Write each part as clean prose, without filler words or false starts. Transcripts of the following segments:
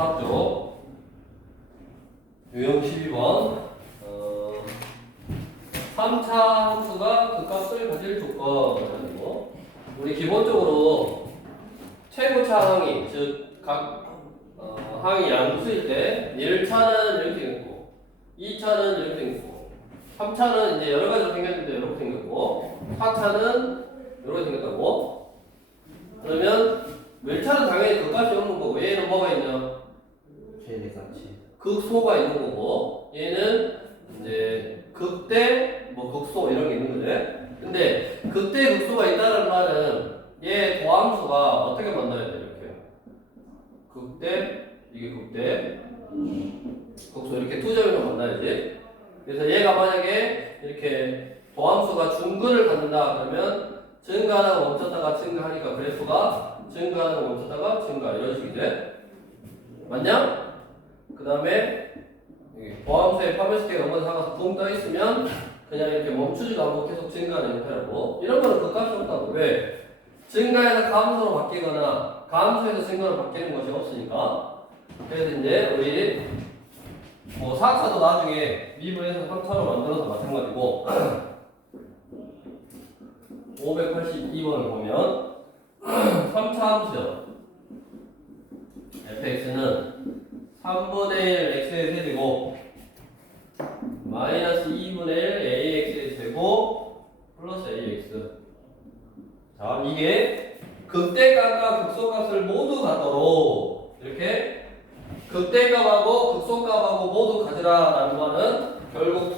14쪽 유형 12번 3차 함수가 그 값을 가질 조건이고, 우리 기본적으로 최고차 항이, 즉 각 항이 양수일 때 1차는 이렇게 생겼고 2차는 이렇게 생겼고 3차는 이제 여러 가지로 생겼는데 이렇게 생겼고 4차는 이렇게 생겼다고. 그러면 1차는 당연히 극값이 없는 거고, 얘는 뭐가 있냐? 최대값이. 극소가 있는 거고, 얘는 이제 극대, 뭐 극소 이런 게 있는 거지. 근데 극대 극소가 있다는 말은 얘 도함수가 어떻게 만나야 돼? 이렇게 극대, 이게 극대, 극소 이렇게 두 점으로 만나야지. 그래서 얘가 만약에 이렇게 도함수가 중근을 갖는다 그러면 증가하다가 멈췄다가 증가하니까 그래프가 증가하다가 멈췄다가 증가 이런 식이지. 맞냐? 그 다음에 도함수의 파멸시계가 넘어서 나가서 붕 떠있으면 그냥 이렇게 멈추지도 않고 계속 증가하는 형태라고. 이런 거는 극값이 없다고. 왜? 증가해서 감소로 바뀌거나 감소해서 증가로 바뀌는 것이 없으니까. 그래서 이제 우리 뭐 4차도 나중에 미분해서 3차로 만들어서 마찬가지고 582번을 보면 3차 함수죠. fx는 3분의 1 x의 세제곱 마이너스 2분의 1 ax의 제곱 플러스 ax. 자, 이게 극대값과 극소값을 모두 갖도록 이렇게 극대값하고 극소값하고 모두 가지라라는 말은 결국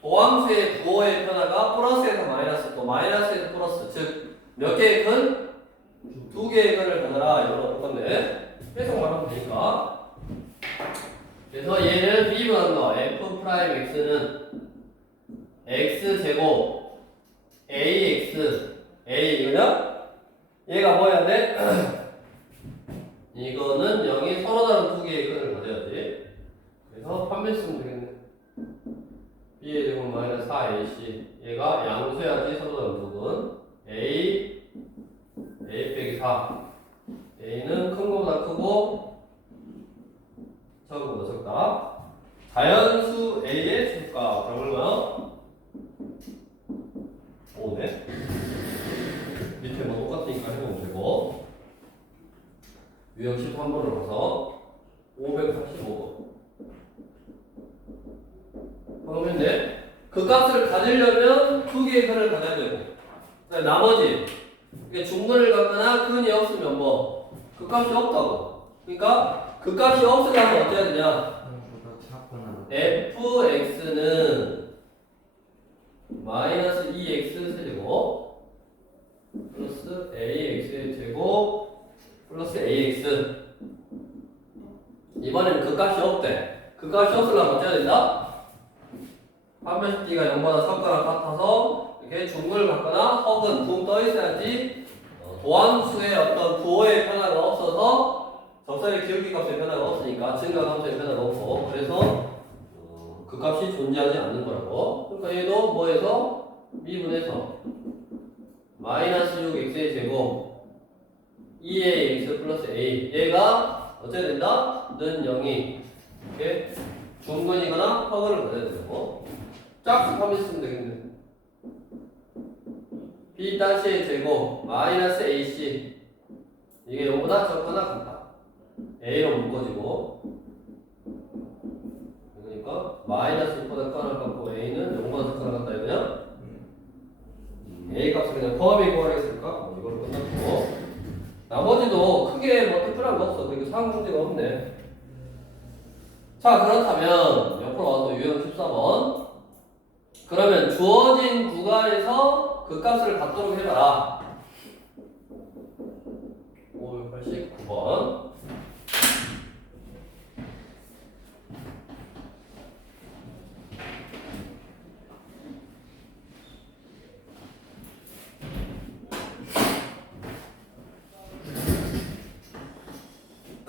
도함수의 부호의 변화가 플러스에서 마이너스 또 마이너스에서 플러스, 즉 몇 개의 근? 두 개의 근을 가져라 이런 거 똑같네. 해석만 하면 되니까. 그래서 얘를 미분한 거 f'x는 x제곱 ax a 이거냐? 얘가 뭐 해야 돼? 이거는 0이 서로 다른 두 개의 근을 가져야지. 그래서 판별 쓰면 되겠네. b의 제곱 마이너스 4ac, 얘가 양수해야지 서로 다른 두 근. a 빼기 4, a는 큰 거보다 크고 작은 거보다 작다. 자연수 a의 최소값 얼마야? 5네. 밑에 뭐 똑같으니까 해보면 되고, 유형 13번으로 가서 585번 그러면 돼. 그 값을 가지려면 두 개의 근을 가져야 되고, 나머지 이게 중근을 갖거나 근이 없으면 뭐 그 값이 없다고. 그러니까 그 값이 없으려면 어떻게 해야 되냐? fx는 마이너스 2x 세제곱 플러스 ax의 제곱 플러스 ax. 이번에는 그 값이 없대. 그 값이 없으려면 어떻게 해야 된다? 판별식 t가 0보다 작거나 같아서 이렇게 중근을 갖거나 혹은 붕 떠 있어야지 도함수의 어떤 부호의 변화가 없어서 적선의 기울기 값의 변화가 없으니까 증가 감소의 변화가 없고, 그래서 그 값이 존재하지 않는 거라고. 그러니까 얘도 뭐에서? 미분해서 마이너스 6x의 제곱 2ax 플러스 a, 얘가 어떻게 된다? 는 0이 이렇게 중근이거나 허근을 가져야 되고, 짝수하면 쓰면 되겠네. b-의 제곱 마이너스 ac, 이게 0보다 적거나 같다. a로 묶어지고, 그러니까 마이너스 6보다 커나 같고 a는 0보다 적거나 같다 이거냐? a 값을 그냥 더하기 구하겠습니까? 이걸로 끝났고, 나머지도 크게 뭐 특별한 거 없어. 그리고 사항 문제가 없네. 자, 그렇다면 옆으로 와서 유형 14번. 그러면 주어진 구간에서 그 값을 갖도록 해봐라. 589번.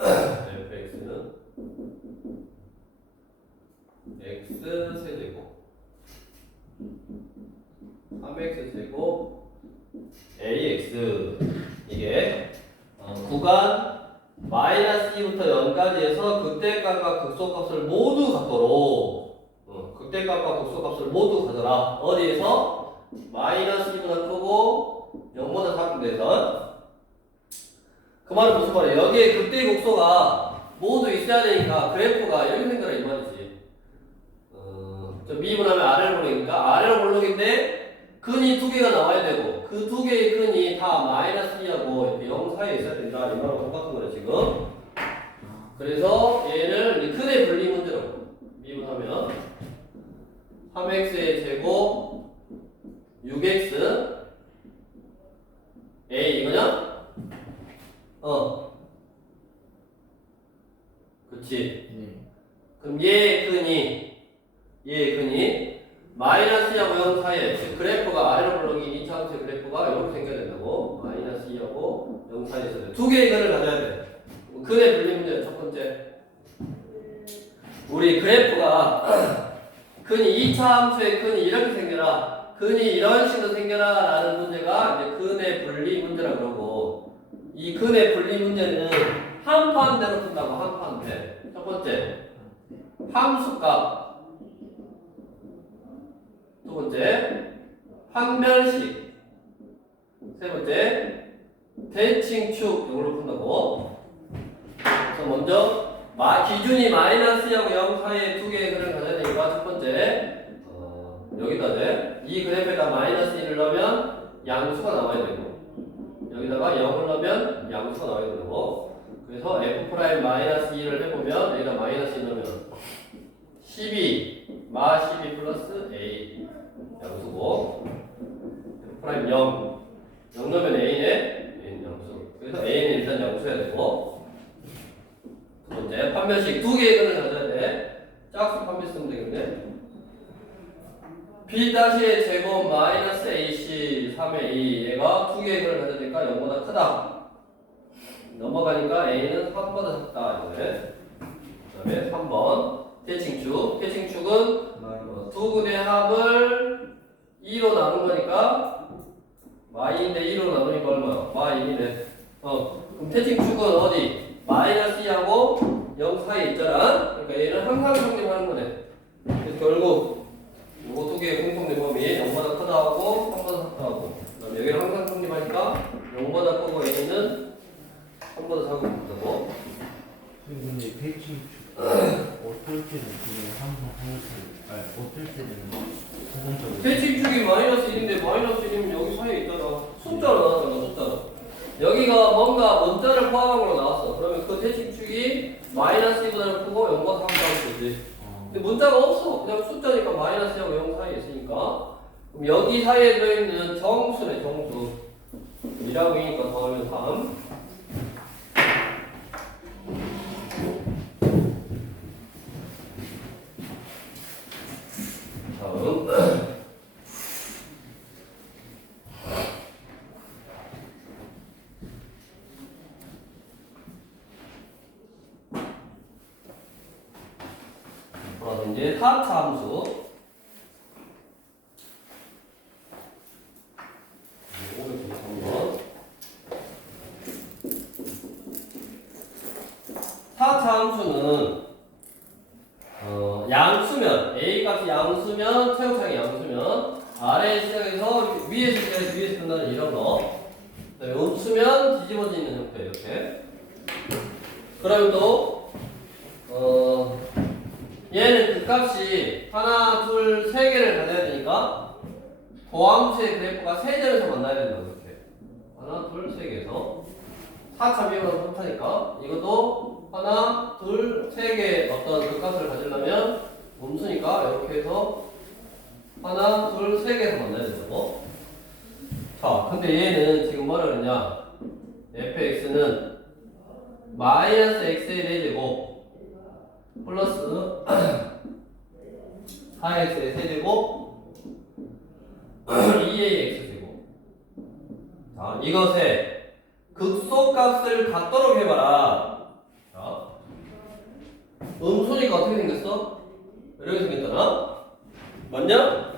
fx는 x 세제곱 3x 제곱 ax, 이게 구간 마이너스 2부터 0까지 해서 극대값과 극소값을 모두 갖도록 극대값과 극소값을 모두 가져라. 어디에서? 마이너스 2보다 크고 0보다 작은 데서. 그 말은 무슨 말이에요? 여기에 극대 극소가 모두 있어야 되니까 그래프가 여기 생겨라 이 말이지. 좀 미분하면 아래로 볼록이니까 아래로 볼록인데 근이 두 개가 나와야 되고 그 두 개의 근이 다 마이너스 2하고 0 사이에 있어야 된다. 이 말하고 똑같은 거네 지금. 그래서 얘는 근의 분리 문제라고. 미분하면 3x의 제곱 6x a 이거냐? 그치. 그럼 얘의 근이 마이너스 2하고 0 사이에 즉 그래프가 아래로 볼록인 2차 함수의 그래프가 이렇게 생겨야 된다고. 마이너스 2하고 0 사이에 있어야 돼. 두 개의 근을 가져야 돼. 근의 분리 문제는 첫 번째. 우리 그래프가 근이 2차 함수의 근이 이렇게 생겨라. 근이 이런 식으로 생겨라 라는 문제가 이제 근의 분리 문제라 그러고 이 근의 분리 문제는 한 판대로 푼다고. 한 판대. 첫 번째 함수값. 두 번째 판별식. 세 번째 대칭축. 이걸로 푼다고. 그래서 먼저 기준이 마이너스 2하고 0 사이에 두 개의 근을 가져야 되니까 첫 번째 여기다 이 그래프에다 마이너스 1을 넣으면 양수가 나와야 되고 여기다가 0을 넣으면 양수가 나와야 되고 그래서 f 마이너스 2를 해보면 여기다 마이너스 1 넣으면 12 마 12 플러스 a 양수고 f 0 넣으면 a는 양수. 그래서 a는 일단 양수해야 되고 두 번째 판별식 두 개의 근을 가져야 돼. 짝수 판별 쓰면 되겠네. b-의 제곱 마이너스 ac 3의 2 얘가 두 개의 근을 가져야 되니까 0보다 크다. 넘어가니까 a는 3보다 작다. 이거네. 그 다음에 3번 대칭축. 대칭축은 두 근의 합을 2로 나눈 거니까 y인데 2로 나누니까 얼마? y1이네. 그럼 대칭축은 어디? 마이너스 2하고 0 사이에 있잖아. 그러니까 얘는 항상 성립하는 거네. 그래서 결국 이거 두 개의 공통 대범이 0보다 크다 하고 3보다 작다 하고 그다음에 여기는 항상 성립하니까 0보다 크고 얘는 3보다 작은 거고. 근데 대칭축 어떨 때는 그게 항상 어떨 때는 부분적으로 대칭축이 마이너스 1인데 마이너스 1이면 여기 사이에 있잖아. 숫자로 나왔잖아. 숫자로. 여기가 뭔가 문자를 포함한 걸로 나왔어. 그러면 그 대칭축이 마이너스 2보다는 크고 0보다 3보다 크지. 근데 문자가 없어. 그냥 숫자니까 마이너스 2하고 0 사이에 있으니까. 그럼 여기 사이에 들어있는 정수네, 정수. 2라고 이니까 더하면 3. 다음. 그래서 이제 4차 함수. 한번 4차 함수는 양수면 a 값이 양수면 최고차이 양수면 아래 시작해서 위에서 시작해서 위에서 끝나는 이런 거. 음수면 뒤집어지는 형태 이렇게. 그러면 또 얘는 그 값이 하나, 둘, 세 개를 가져야 되니까 도함수의 그래프가 세 점에서 만나야 된다. 이렇게 하나, 둘, 세 개에서 4차 비용은 못하니까 이것도 하나, 둘, 세 개 어떤 그 값을 가지려면 음수니까 이렇게 해서 하나, 둘, 세 개에서 만나야 된다고. 자, 근데 얘는 지금 뭐라 그러냐? fx는 마이너스 x의 4제곱 플러스 4x의 세제곱 2a x제곱. 자, 이것의 극소값을 갖도록 해봐라. 자, 음수니까 어떻게 생겼어? 이렇게 생겼잖아. 맞냐?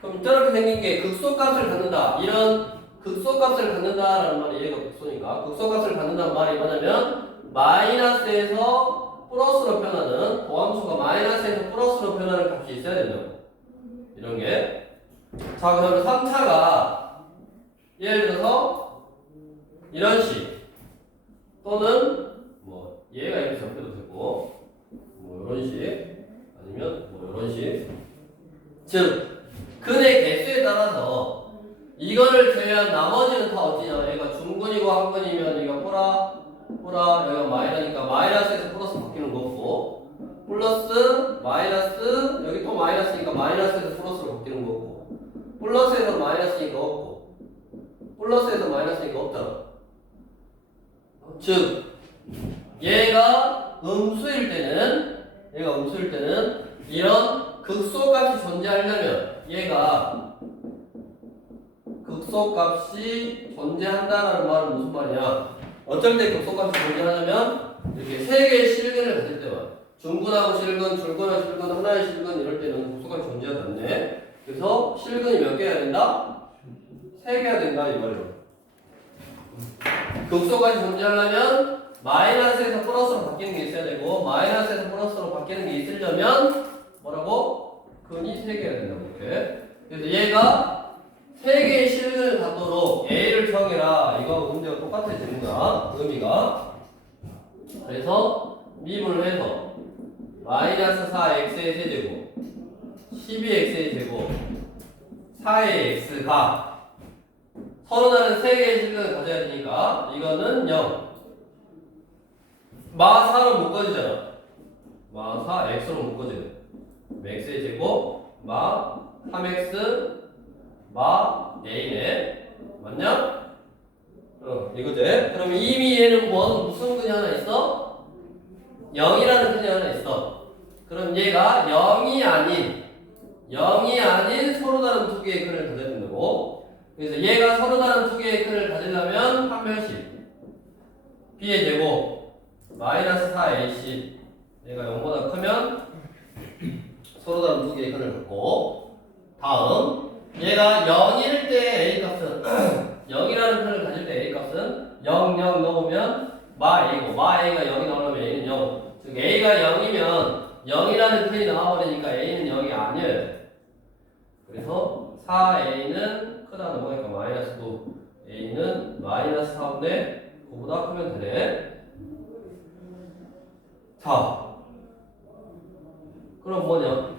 그럼 저렇게 생긴 게 극소값을 갖는다. 이런 극소값을 갖는다라는 말이 얘가 극소니까 극소값을 갖는다는 말이 뭐냐면 마이너스에서 플러스로 변하는 도함수가 마이너스에서 플러스로 변하는 값이 있어야 된다고. 이런 게. 자, 그러면 3차가 예를 들어서 이런 식 또는 뭐 얘가 이렇게 접해도 되고 뭐 이런 식 아니면 뭐 이런 식. 즉 근의 개수에 따라서 이거를 제외한 나머지는 다 어찌냐? 얘가 중근이고 한근이면 이거 플라 여기가 마이너니까 마이너스에서 플러스 바뀌는 거고 플러스 마이너스 여기 또 마이너스니까 마이너스에서 플러스로 바뀌는 거고 플러스에서 마이너스니까 없고 플러스에서 마이너스니까 없잖아. 즉 얘가 음수일 때는 이런 극소값이 존재하려면 얘가 극소값이 존재한다는 말은 무슨 말이냐? 어쩔 때 극소값이 존재하냐면 이렇게 세 개의 실근을 가질 때만 중근하고 실근, 줄근하고 실근, 하나의 실근 이럴 때는 극소값이 존재하지 않네. 그래서 실근이 몇 개야 된다? 3개야 된다 이 말이에요. 극소값이 존재하려면 마이너스에서 플러스로 바뀌는 게 있어야 되고 마이너스에서 플러스로 바뀌는 게 있으려면 뭐라고? 근이 3개야 된다고 이렇게. 그래서 얘가 3개의 실근을 갖도록 A를 정해라. 이거하고 문제가 똑같아지는 거야. 의미가. 그래서 미분을 해서 마이너스 4x의 세제곱 12x의 제곱 4의 x가 서로 다른 3개의 실근을 가져야 되니까 이거는 0 마 4로 묶어지잖아. 마 4 x로 묶어지네. x의 제곱 마 3x 마 a네. 맞냐? 이거지? 그럼 이미 얘는 무슨 근이 하나 있어? 0이라는 근이 하나 있어. 그럼 얘가 0이 아닌 서로 다른 두 개의 근을 가져야 된다고. 그래서 얘가 서로 다른 두 개의 근을 가지려면 한 명씩 b의 제곱 마이너스 4ac 얘가 0보다 크면 서로 다른 두 개의 근을 갖고 다음 얘가 0일 때 A 값은 0이라는 편을 가질 때 A 값은 0, 0 넣으면 마 A고 마 A가 0이 나오려면 A는 0 즉 A가 0이면 0이라는 편이 나와버리니까 A는 0이 아니에요. 그래서 4A는 크다 넘어가니까 마이너스 9 A는 마이너스 4인데 그보다 크면 되네. 자 그럼 뭐냐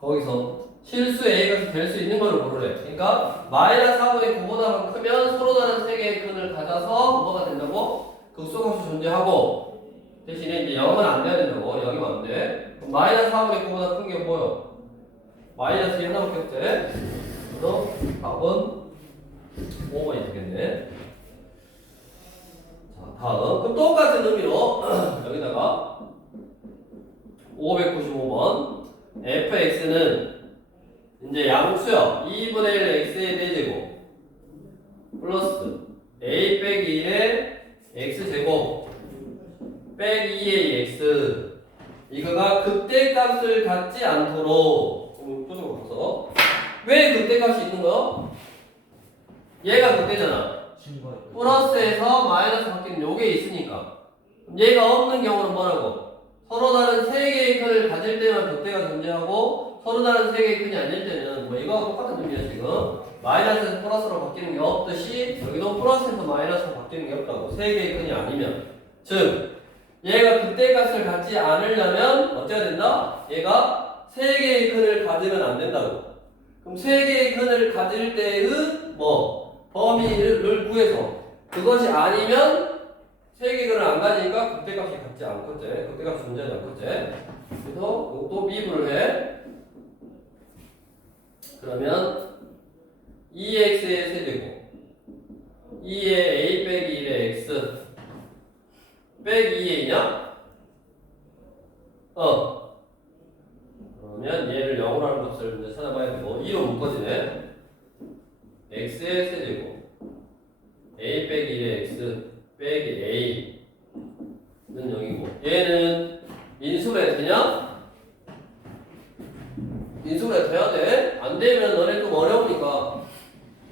거기서 실수 A가 될 수 있는 걸 고르래. 그러니까 마이너스 4분의 9보다 크면 서로 다른 3개의 근을 가져서 뭐가 된다고? 극소값이 존재하고 대신에 이제 0은 안 돼야 된다고. 0이면 안 돼. 그럼 마이너스 4분의 9보다 큰 게 뭐요? 마이너스 2 하나밖에 없지. 그래서 답은 5번이 되겠네. 자 다음 그럼 똑같은 의미로 여기다가 595번 fx는 이제 양수요. 2분의 1 x의 대제곱 플러스 a 빼기 1의 x제곱 빼기 2의 x 이거가 극대값을 갖지 않도록 표정을 봐서 왜 극대값이 있는 거야? 얘가 극대잖아. 플러스에서 마이너스 바뀌는 요게 있으니까 얘가 없는 경우는 뭐라고? 서로 다른 3개의 근을 가질 때만 극대가 존재하고 서로 다른 3개의 근이 아닐 때는 뭐 이거하고 똑같은 의미야 지금. 마이너스에서 플러스로 바뀌는 게 없듯이 여기도 플러스에서 마이너스로 바뀌는 게 없다고. 3개의 근이 아니면. 즉 얘가 극대값을 갖지 않으려면 어째야 된다? 얘가 3개의 근을 가지면 안 된다고. 그럼 3개의 근을 가질 때의 범위를 구해서 그것이 아니면 3개의 근을 안 가지니까 극대값이 갖지 않겠지. 극대값이 존재하지 않겠지. 그래서 이것도 미분을 해. 그러면 2x의 세제곱 2의 a 빼기 1의 x 빼기 2a냐? 그러면 얘를 0으로 하는 값을 이제 찾아봐야 되고 2로 묶어지네. x의 세제곱 a 빼기 1의 x 빼기 a는 0이고 얘는 인수분해 되냐? 인수분해 돼야 돼. 안 되면 너네 좀 어려우니까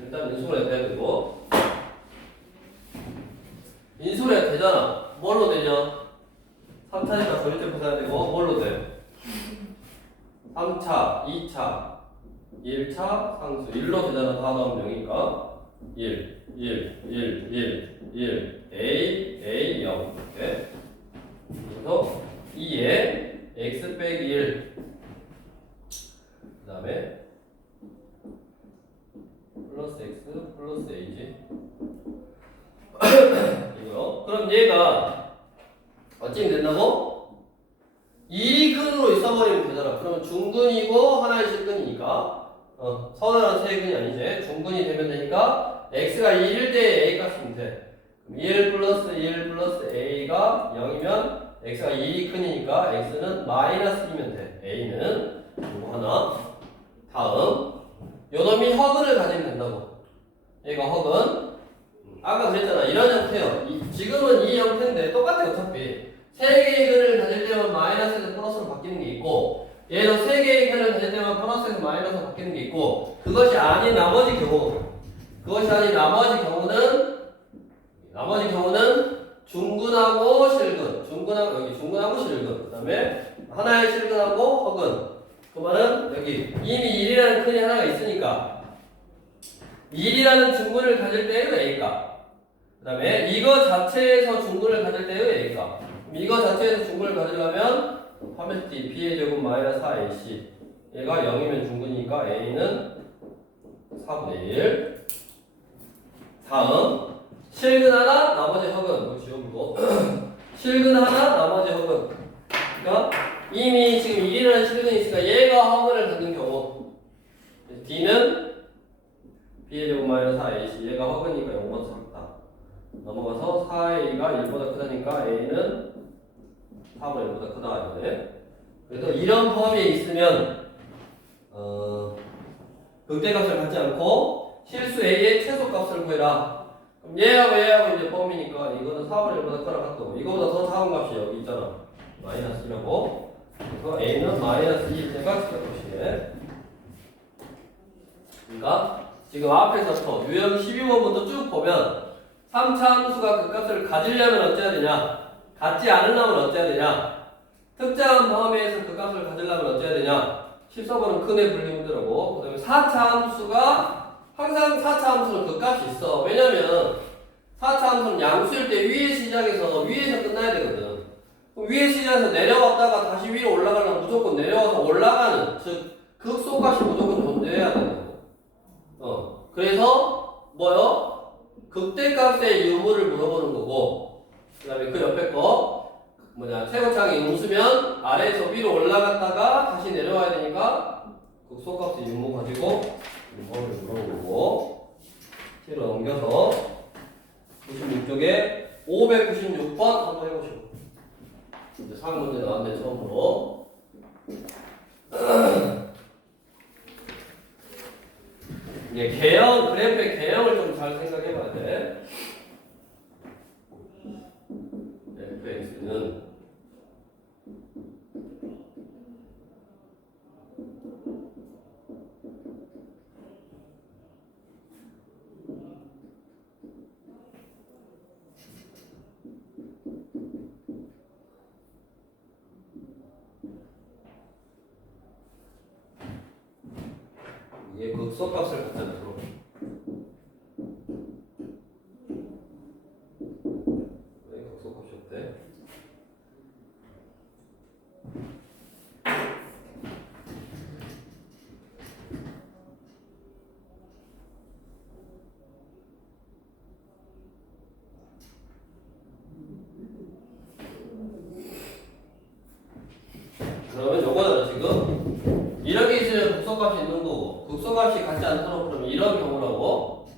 일단 인수분해 돼야 되고 인수분해 되잖아. 뭘로 되냐? 3차니까 전위tempo 써야 되고 뭘로 돼? 3차, 2차, 1차 상수 1로 되잖아. 다 나오면 0이니까 1, 1, 1, 1, 1, A, A, 0 이렇게. 그래서 2에 x 빼기 1 그 다음에 플러스 x 플러스 a지 이거요. 그럼 얘가 어찌 된다고? 1이 근으로 있어버리면 되잖아. 그러면 중근이고 하나의 실근이니까 선하는 세근이 아니지. 중근이 되면 되니까 x가 1일 때 a 값이면 돼. 1 플러스 1 플러스 a가 0이면 x가 1이 큰이니까 x는 마이너스 2면 돼. a는 이거 하나. 다음 요놈이 허근을 가지면 된다고. 얘가 허근. 아까 그랬잖아. 이런 형태요. 지금은 이 형태인데 똑같아 어차피. 세 개의 근을 가질 때만 마이너스에서 플러스로 바뀌는 게 있고 얘도 세 개의 근을 가질 때만 플러스에서 마이너스로 바뀌는 게 있고 그것이 아닌 나머지 경우는 중근하고 실근, 중근하고 실근, 그 다음에 하나의 실근하고 허근. 그 말은 여기 이미 1이라는 큰이 하나가 있으니까 1이라는 중근을 가질 때의 A값, 그 다음에 이거 자체에서 중근을 가질 때의 A값. 이거 자체에서 중근을 가지려면 파메티 B의 제곱 마이너스 4AC 얘가 0이면 중근이니까 A는 4분의 1. 다음 실근 하나 나머지 허근 이거 지워보고 실근 하나 나머지 허근. 그러니까 이미 지금 1이라는 실근이 있으니까 얘가 허근을 갖는 경우 D는 B의 제곱 마이너스 4AC 얘가 허근이니까 0보다 작다. 넘어가서 4A가 1보다 크다니까 A는 4분의 1보다 크다 이거네. 그래서 이런 범위에 있으면 극대값을 갖지 않고 실수 A의 최소값을 구해라. 그럼 얘하고 이제 범위니까 이거는 4분의 1보다 크다 같고 이거보다 더 작은 값이 여기 있잖아. 마이너스 1하고 그래서 A는 마이너스 2일 때가 최소값이네. 그러니까 지금 앞에서부터 유형 12번부터 쭉 보면 3차 함수가 그 값을 가지려면 어찌해야 되냐? 갖지 않으려면 어찌해야 되냐? 특정한 범위에서 그 값을 가지려면 어찌해야 되냐? 14번은 큰애 분리 문제라고. 그 다음에 4차 함수가 항상 4차 함수는 그 값이 있어. 왜냐면 4차 함수는 양수일 때 위에 시작해서 위에서 끝나야 되거든. 그럼 위에 시작해서 내려왔다가 다시 위로 올라가려면 무조건 내려와서 올라가는, 즉 극소값이 무조건 존재해야 된다고. 그래서 뭐요? 극대값의 유무를 물어보는 거고, 그 다음에 그 옆에 거 최고창이 음수면 아래에서 위로 올라갔다가 다시 내려와야 되니까 극소값의 유무 가지고 유무를 물어보는 거고. 뒤로 넘겨서 96쪽에 596번 한번 해보시고 이제 3문제 나왔네 처음으로. 이게 그래프의 개형을 좀 잘 생각해 봐야 돼. fx는 이게 극소값을 갖다 줘. 왜 극소값이 없대? 그러면 요거는 지금 이렇게 있으면 극소값이 있는 거고 극소값이 같지 않도록 그러면 이런 경우라고.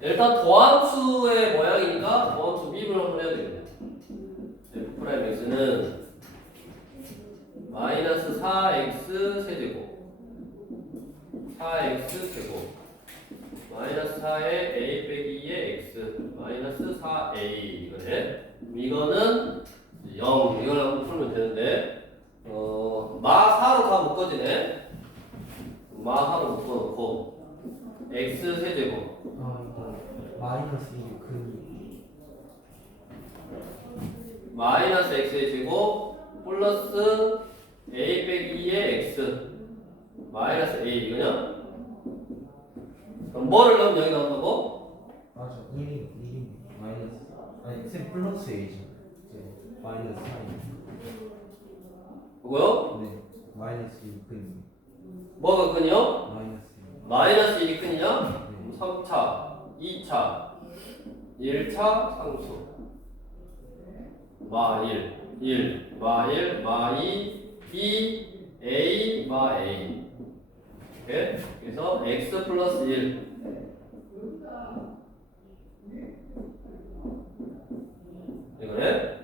일단 도함수의 모양이니까 도함수 미분을 한번 해야 되겠네. f'x는 마이너스 4x 세제곱 4x 제곱 마이너스 4에 a 빼기 2의 x 마이너스 4a 이거네. 이거는 0 이걸 한번 풀면 되는데 마 4로 다 묶어지네. 마 4로 묶어놓고 x 세제곱 이거 마이너스 1 그 마이너스 x의 제곱 플러스 a 빼기 2의 x 마이너스 a 이거냐? 그럼 뭐를 넣으면 여기 나온다고? 맞아 1이 마이너스 아니 쌤 플러스 A죠 마이너스 4이 뭐고요? 네 마이너스 6은 뭐가 끈이요? 마이너스 마이너스 1이 끈이냐? 네. 3차, 2차, 1차 상수 마 1, 마 1, 마 2, B, A, 마 A 오케이? 그래서 x 플러스 1 이거네?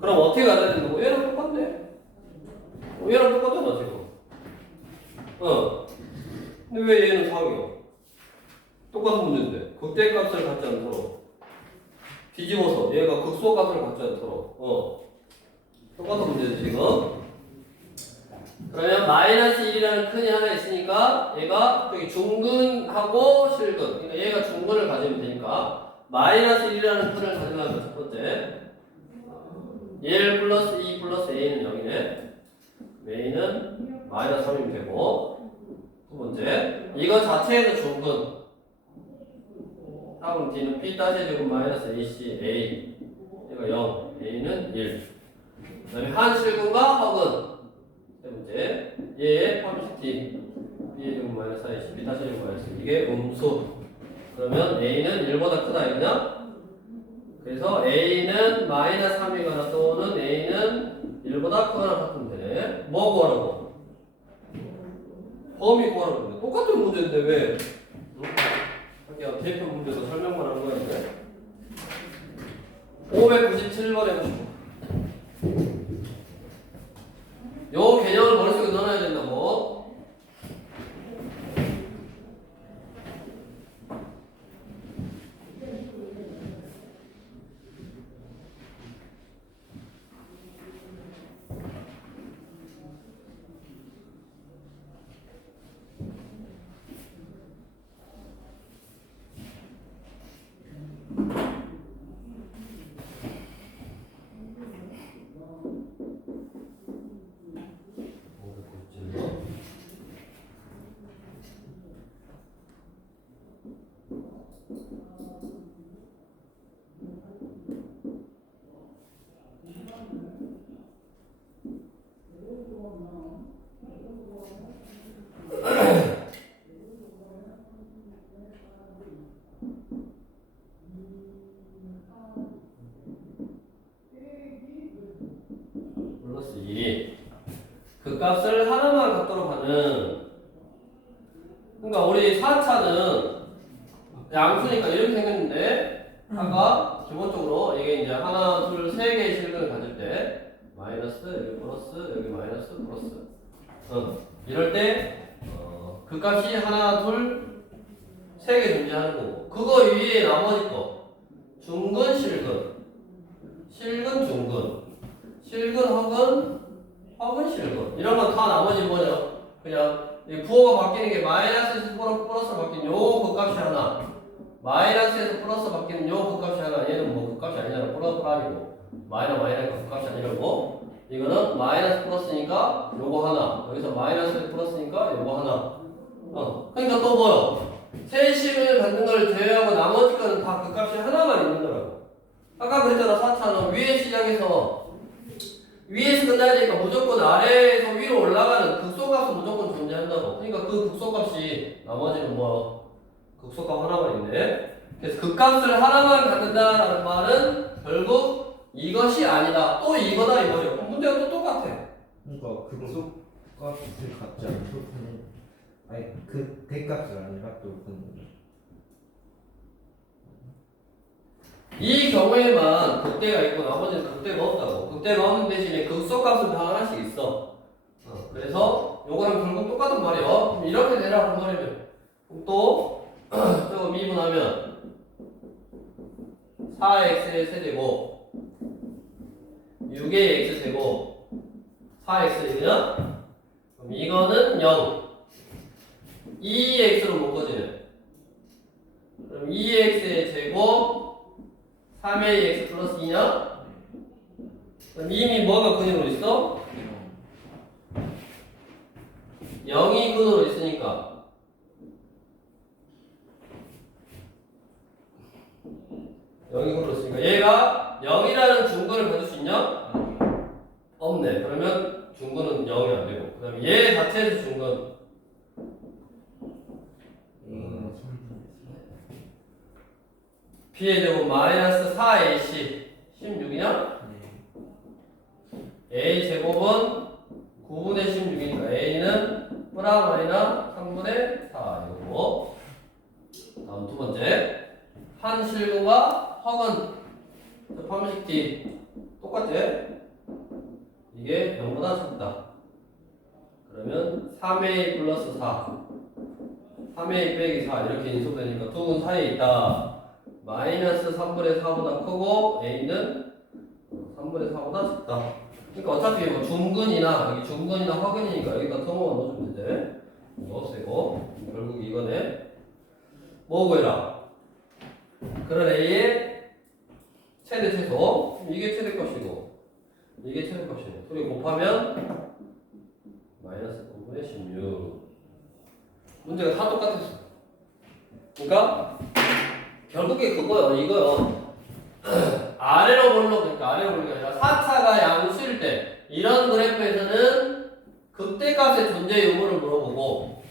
그럼 어떻게 가야 된다고? 얘랑 똑같네? 얘랑 똑같잖아 지금 근데 왜 얘는 4개야? 똑같은 문제인데 극대값을 갖지 않도록 뒤집어서 얘가 극소값을 갖지 않도록 똑같은 문제지 지금 그러면 마이너스 1이라는 큰이 하나 있으니까 얘가 여기 중근하고 실근 그러니까 얘가 중근을 가지면 되니까 마이너스 1이라는 큰을 가지려면 첫 번째 1 플러스 2 플러스 a는 0이네 a는 마이너스 3이면 되고 두 번째 이거 자체에서 중근 다음 D는 B 따지 제곱 마이너스 AC A 얘가 0 A는 1 그 다음에 한 실근과 허근 세 번째 얘의 포함식 D B의 제곱 마이너스 AC B 따지 제곱 마이너스 이게 음수 그러면 A는 1보다 크다 이거냐? 그래서 A는 마이너스 3이거나 또는 A는 1보다 크거나 같으면 되네 뭐 구하라고? 범위 구하라고 똑같은 문제인데 왜? 그냥 대표 문제도 설명만 한 거였네. 597번에 보시고. 요 개념을 머릿속에 넣어놔야 된다고. 플러스 2 그 값을 하나만 갖도록 하는 그러니까 우리 4차는 양수니까 이렇게 생겼는데 아까 기본적으로 이게 이제 하나 둘 세 개의 실근을 가질 때 마이너스 여기 플러스 여기 마이너스 플러스 이럴 때 그 값이 하나 둘 세 개 존재하는 거고 그거 위에 나머지 거 중근 실근 실근 중근 실근 허근 허근 실근 이런 건 다 나머지 뭐냐 그냥 이 부호가 바뀌는 게 마이너스에서 플러스로 바뀌는 요 극값이 하나 마이너스에서 플러스 바뀌는 요 극값이 하나 얘는 뭐 극값이 아니잖아 플러스 아니고 마이너스 극값이 아니라고 이거는 마이너스 플러스니까 요거 하나 여기서 마이너스 플러스니까 요거 하나 그러니까 또 뭐요 세 식을 갖는 걸 제외하고 나머지 거는 다 극값이 하나만 있는 거라고 아까 그랬잖아 4차는 위에 시작해서 위에서 끝나야 되니까 무조건 아래에서 위로 올라가는 극소값은 무조건 존재한다고 그러니까 그 극소값이 나머지는 뭐 극소값 하나만 있네 그래서 극값을 하나만 갖는다라는 말은 결국 이것이 아니다 또 이거다 이거죠 문제가 또 똑같아 그러니까 극소값을 갖지 않도록 하는 아니 그 대값을 아니라 또 그런 이 경우에만 극대가 있고 나머지는 극대가 없다고 극대가 없는 대신에 극소값은 다 하나씩 있어 그래서 요거랑 결국 똑같은 말이에요 이렇게 되라 그 말이면 또 저거 미분하면 4x의 세제곱 6의 x제곱 4x이냐 그럼 이거는 0 2x로 묶어지네 그럼 2x의 제곱 3ax 플러스 2냐? 그럼 이미 뭐가 근으로 있어? 0이 근으로 있으니까 0이 근으로 있으니까 얘가 0이라는 중근을 가질 수 있냐? 없네. 그러면 중근은 0이 안 되고 그 다음에 얘 자체에서 중근 B의 제곱 마이너스 4AC 16이냐? A 제곱은 9분의 16이니까 A는 프라마이나 3분의 4 이거고 다음 두 번째 한실근과 허근 판문식 D 똑같지? 이게 0보다 작다 그러면 3A 플러스 4 3A 빼기 4 이렇게 인수되니까 두 근 사이에 있다 마이너스 3분의 4보다 크고 A는 3분의 4보다 작다 그러니까 어차피 뭐 중근이나 여기 중근이나 허근이니까 여기다 등호만 넣어주면 되지 이거 없애고 결국 이거네 뭐 구해라 그런 A의 최대 최소 이게 최대값이고 이게 최대값이고 둘이 곱하면 마이너스 9분의 16 문제가 다 똑같았어 그러니까 결국에 그거요 이거요 아래로 볼로 그러니까 아래로 볼게 아니라 4차가 양수일 때 이런 그래프에서는 극대값의 존재 여부를 물어보고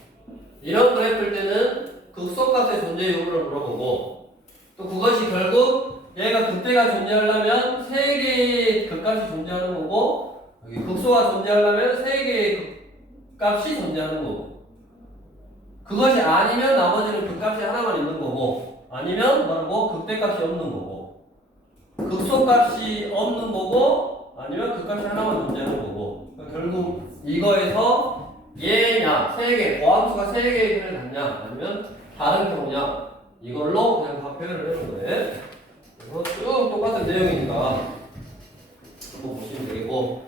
이런 그래프일 때는 극소값의 존재 여부를 물어보고 또 그것이 결국 얘가 극대가 존재하려면 3개의 극값이 존재하는 거고 여기 극소가 존재하려면 3개의 극값이 존재하는 거고 그것이 아니면 나머지는 극값이 하나만 있는 거고 아니면 바로 극대값이 없는 거고 극소값이 없는 거고 아니면 극값이 하나만 존재하는 거고 그러니까 결국 이거에서 얘냐 3개 고함수가 3개의 근을 갖냐 아니면 다른 경우냐 이걸로 그냥 다 표현을 해놓은 거예요 그래서 쭉 똑같은 내용이니까 한번 보시면 되겠고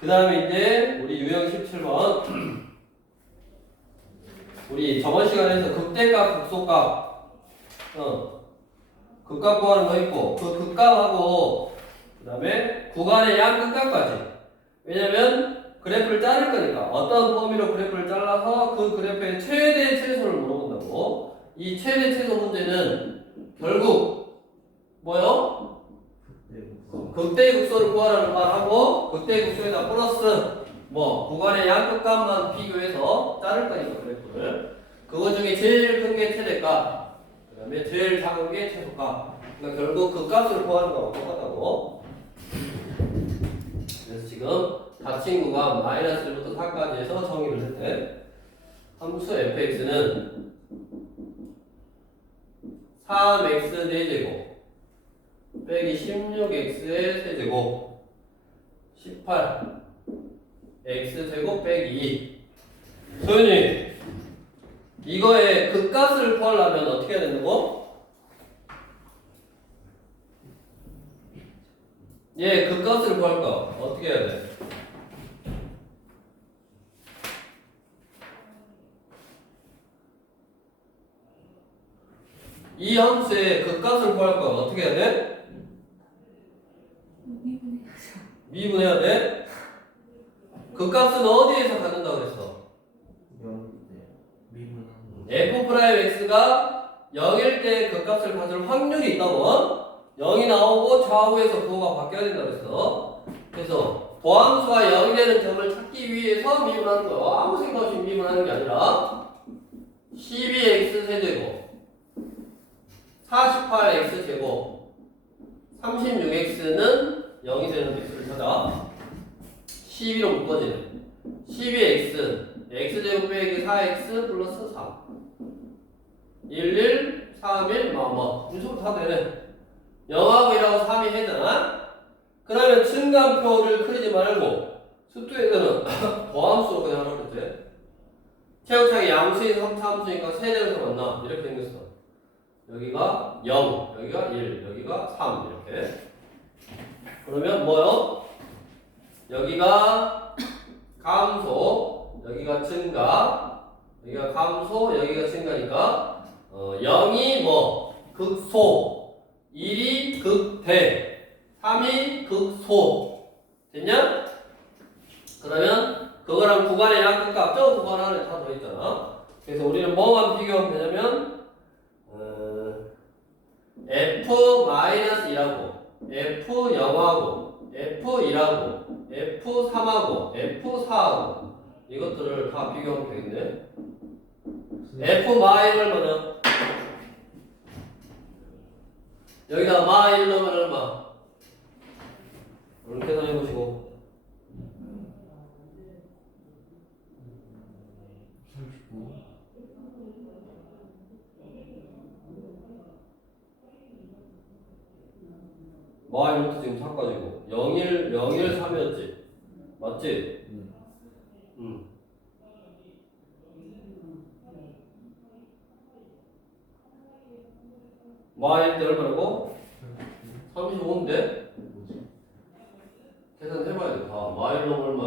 그 다음에 이제 우리 유형 17번 우리 저번 시간에서 극대값 극소값 극값 구하는 거 있고 그 극값하고 그 다음에 구간의 양극값까지 왜냐면 그래프를 자를 거니까 어떤 범위로 그래프를 잘라서 그 그래프의 최대 최소를 물어본다고 이 최대 최소 문제는 결국 뭐요? 극대 극소를 구하라는 말하고 극대 극소에다 플러스 뭐 구간의 양극값만 비교해서 자를 거니까 그래프를 그거 중에 제일 큰 게 최대값 그 다음에 제일 작은 게 최소값 그러니까 결국 그 값을 구하는 거하고 똑같다고 그래서 지금 닫힌 구간 마이너스 1부터 4까지 해서 정의를 할 때 함수 fx는 3x 4제곱 빼기 16x의 세제곱 18 x제곱 빼기 2 소연이 이거의 극값을 구하려면 어떻게 해야 되는 거? 예, 극값을 구할까? 어떻게 해야 돼? 이 함수의 극값을 구할 거 어떻게 해야 돼? 미분해야 돼? 극값은 어디에서 갖는다고 그랬어? f'x가 0일 때 극값을 가질 확률이 있다고 0이 나오고 좌우에서 부호가 바뀌어야 된다고 그랬어 그래서 도함수가 0이 되는 점을 찾기 위해서 미분하는 거야 아무 생각 없이 미분하는 게 아니라 12x 세제곱 48x제곱 36x는 0이 되는 x를 찾아 12로 묶어지는 12x x제곱 빼기 4x 플러스 3 11 31 뭐 이쪽으로 다 되네 0하고 1하고 3이 해잖아 그러면 증감표를 그리지 말고 수투에서는 더함수로 그냥 하라고 그랬지 체육장이 양수인 3차 함수니까 세제곱에서 만나 이렇게 생겼어 여기가 0, 여기가 1, 여기가 3 이렇게 그러면 뭐요? 여기가 감소, 여기가 증가 여기가 감소, 여기가 증가니까 0이 뭐 극소 1이 극대 3이 극소 됐냐? 그러면 그거랑 구간의 약값 저 구간 안에 다 들어있잖아. 그래서 우리는 뭐만 비교하면 되냐면 F-2하고 F0하고 F2하고 F3하고 F4하고 이것들을 다 비교하면 되겠네. F-1 얼마냐? 여기다 마1 넣으면 얼마? 오늘 계산해보시고 39. 마1부터 지금 4까지고 01, 01, 3이었지? 맞지? 응. 마1때 얼마라고? 35인데? 뭐지? 계산해봐야 돼. 다. 마1 넣으면 얼마?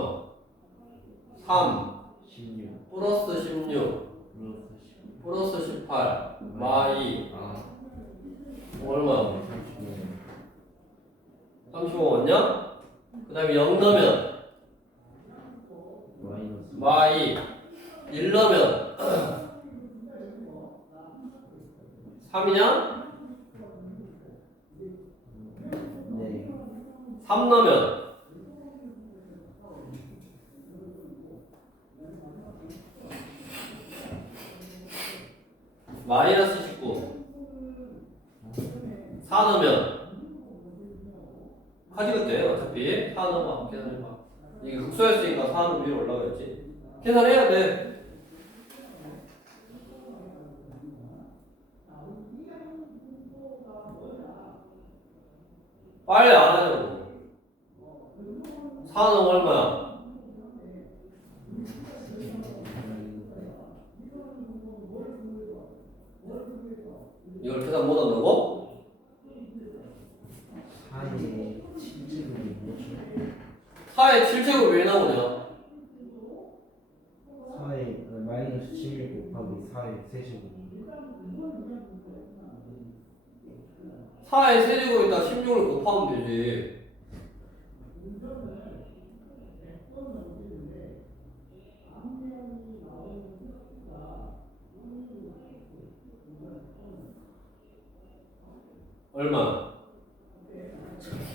3 16 플러스 16 플러스 10. 플러스 18 마2 아, 얼마? 36. 35 맞냐? 그 다음에 0 넣으면 마이너스. 마2 1 넣으면 3이냐? 네. 3 넣으면 마이너스 19 4 넣으면 카지그때 어차피 4 넣어봐. 계산해봐. 이게 극소였으니까 4는 위로 올라가야지. 계산해야 돼. 빨리 안 하냐고. 4는 얼마야? 이걸 계산 못 한다고? 4의 7제곱이 뭐죠? 4의 7제곱 왜 나오냐? 4의 마이너스 16 곱하기 4의 세제곱. 4의 세제곱에다 16을 곱하면 되지. 얼마?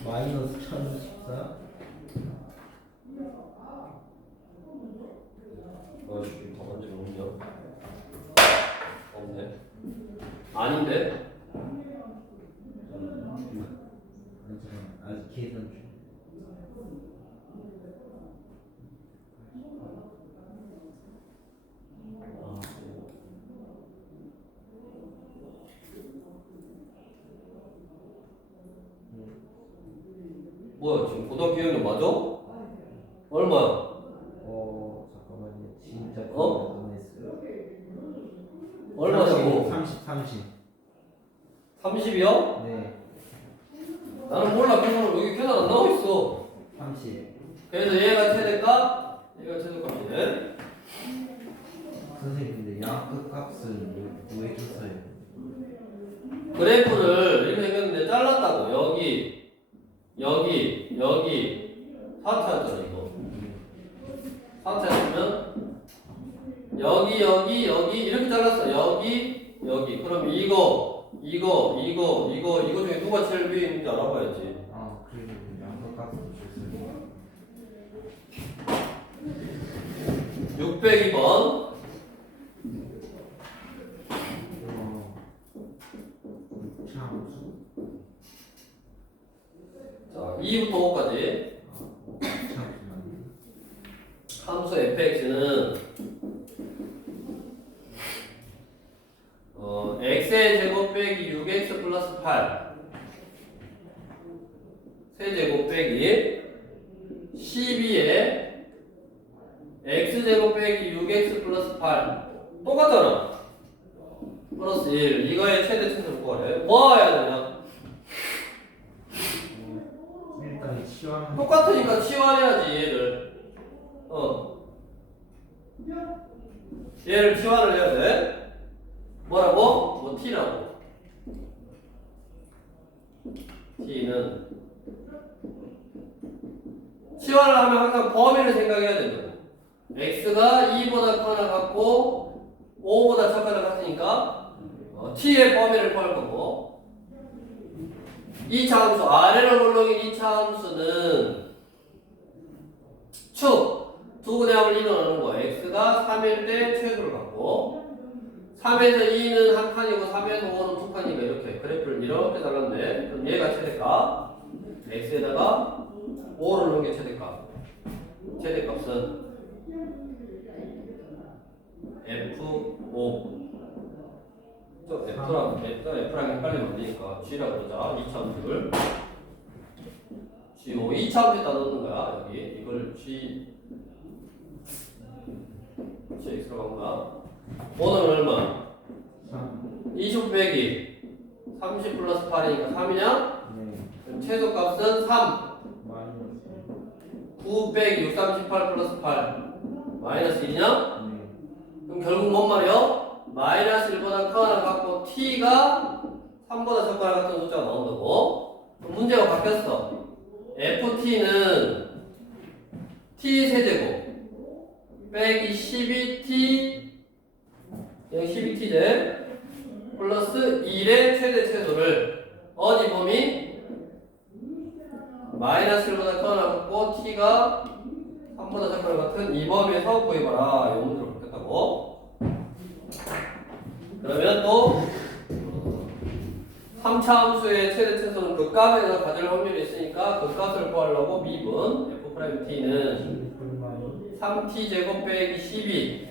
마이너스 1024. 아씨, 더 만지면 없냐? 없네. 아닌데? 아니 잠깐 아직 계산 중. 뭐야, 지금 고등학교 2학년 맞아? 얼마야? 잠깐만요. 진짜 어? 너무했어요. 얼마냐고? 30. 30이요? 네. 나는 몰라. 계산 여기 계산 안 나오고 있어. 30. 그래서 얘가 최대값, 얘가 최대값이네. 선생님 근데 양끝 값은 왜 줬어요? 그래프를 이렇게 생겼는데 잘랐다고. 여기 4차였잖아 이거. 4차였으면 여기 이렇게 잘랐어. 여기 그럼 이거 중에 누가 제일 위에 있는지 알아봐야지. 아 그리고 양끝 값은 줬어요. 602번. 참수. 자, 2부터 5까지. 참수만. 함수 fx는 x의 제곱 빼기 6x 플러스 8 세제곱 빼기 12에 x제곱 빼기 6x 플러스 8 똑같잖아. 플러스 1 이거의 최대 최소를 구하래. 뭐 해야 되냐? 일단 치환. 똑같으니까 치환해야지 얘를. 얘를 치환을 해야 돼. 뭐라고? 뭐 t라고. t는 치환 치환을 하면 항상 범위를 생각해야 된다고. x가 2보다 커나 같고 5보다 작거나 같으니까 t의 범위를 구할 거고, 2차 함수, 아래로 물렁인 2차 함수는 축 두 근의 합을 이뤄내는 거야. x가 3일 때 최소를 갖고, 3에서 2는 한 칸이고 3에서 5는 두 칸이니까 이렇게 그래프를 이렇게 잘랐네. 그럼 얘가 최대값, x에다가 5를 넣은 게 최대값. 최대값은 F5. F랑 헷갈리면 안 되니까 G라고 그러자. 2차 함수를 G5, 2차 함수에다 넣는 거야. 여기 이걸 GX로 간 거야. 5는 얼마? 20 빼기 30 플러스 8이니까 3이냐? 그럼 최소값은 3. 9 빼기 6, 38 플러스 8 마이너스 1이냐? 그럼 결국 뭔 말이요? 마이너스 1보다 커나 같고 t가 3보다 작거나 같은 숫자가 나온다고. 그럼 문제가 바뀌었어. ft는 t 세제곱 빼기 12t 12t제 플러스 1의 최대 최소를 어디 범위? 마이너스 1보다 커나 같고 t가 3보다 작거나 같은 이 범위에서 구해봐라. 이 문제로 바뀌었다고. 그러면 또 3차 함수의 최대 최소는 그 값에서 가질 확률이 있으니까 그 값을 구하려고 미분 f't는 3t 제곱 빼기 12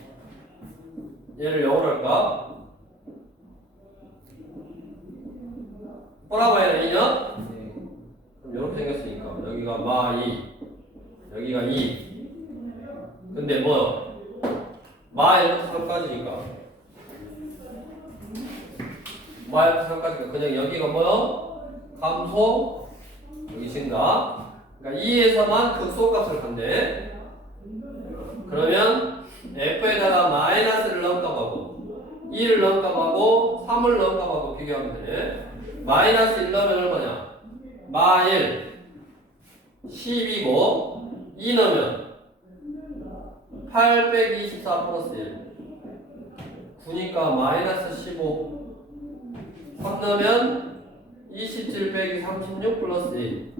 얘를 0으로 할까? 꼬라봐야 되냐? 그럼 이렇게 생겼으니까 여기가 마2 여기가 2 근데 뭐 마1부터 3까지니까 마이너스 3까지니까 그냥 여기가 뭐요? 감소 여기 증가. 그러니까 2에서만 극소값을 간대. 그러면 f에다가 마이너스를 넣은 값하고 2를 넣은 값하고 3을 넣은 값하고 비교하면 돼. 마이너스 1 넣으면 얼마냐? 마1 10이고 2 넣으면 8 빼기 24 플러스 1 9니까 마이너스 15 3 넣으면 27 빼기 36 플러스 1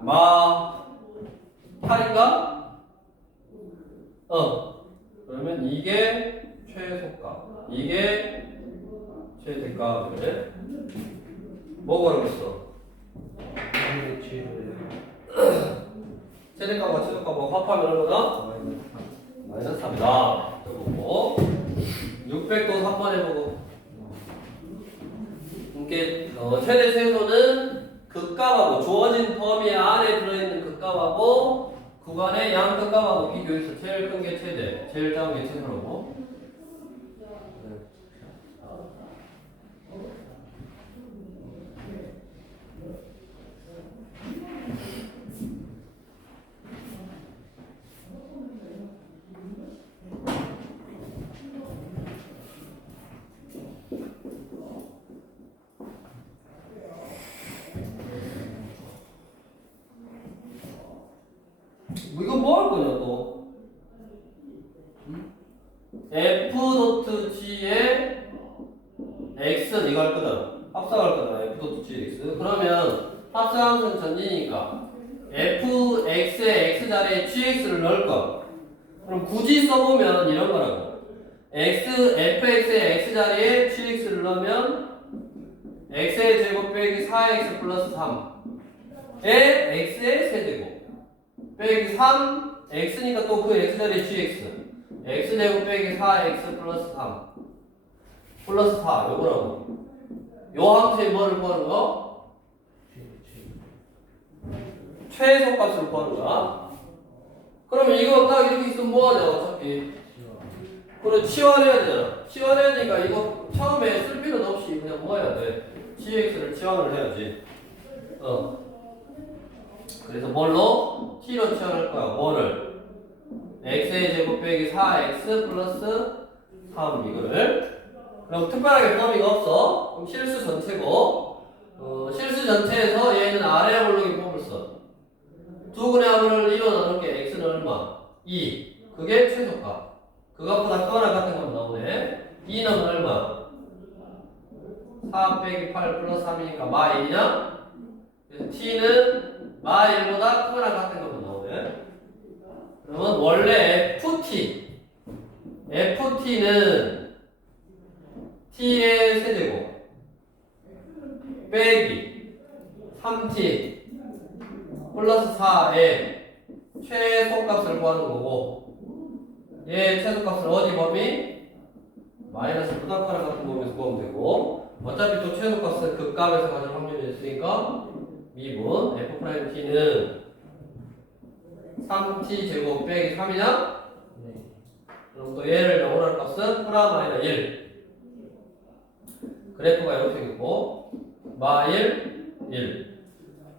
마 8인가? 그러면 이게 최소값 이게 최대값을 뭐라고 했어? 최대값과 최소값과 합하면 얼마나? 마이너스 3이다. 해보고 600도 3번 해보고 이게 최대 최소는 극값하고 주어진 범위 안에 들어있는 극값하고 구간의 양 극값하고 비교해서 제일 큰 게 최대, 제일 작은 게 최소라고. 이거 뭐 할 거냐 또? f.g의 x는 이거 할 거잖아. 합성할 거잖아. f.g x. 그러면 합성함수는 전진이니까 fx의 x 자리에 gx를 넣을 거. 그럼 굳이 써보면 이런 거라고. fx의 x 자리에 gx를 넣으면 x의 제곱 빼기 4x 플러스 3에 x의 세제곱 빼기 3 x니까 또 그 x 자리에 gx x제곱 빼기 4x 플러스 3 플러스 4 요거라고. 요 함수에 뭐를 구하는 거? 최소값을 구하는 거야. 그러면 이거 딱 이렇게 있으면 뭐하냐 어차피. 그래 치환해야 되잖아. 치환해야 되니까 이거 처음에 쓸 필요는 없이 그냥 뭐 해야 돼? gx를 치환을 해야지. 그래서 뭘로? t로 치환할 거야. 뭐를? x의 제곱 빼기 4x 플러스 3 이거를. 그럼 특별하게 범위가 없어. 그럼 실수 전체고 실수 전체에서 얘는 아래로 물렁인 폼을 써. 두 근의 합을 2로 나눌 게 x는 얼마? 2. 그게 최소값. 그것보다 크거나 같은 건 나오네. 2는 얼마? 4 빼기 8 플러스 3이니까 마 1이냐? 그래서 t는 마 1보다 크거나 같은 것만 나오네. 그러면 원래 FT는 t의 세제곱 빼기 3t 플러스 4의 최소값을 구하는 거고, 얘 최소값을 어디 범위? 마이너스 부담가랑 같은 범위에서 구하면 되고, 어차피 또 최소값은 극값에서 가질 확률이 있으니까 미분 f't는 3t 제곱 빼기 3이냐? 네. 그럼 또 얘를 영원할 값은 프라 마이너 1. 그래프가 이렇게 생겼고 마 1, 1.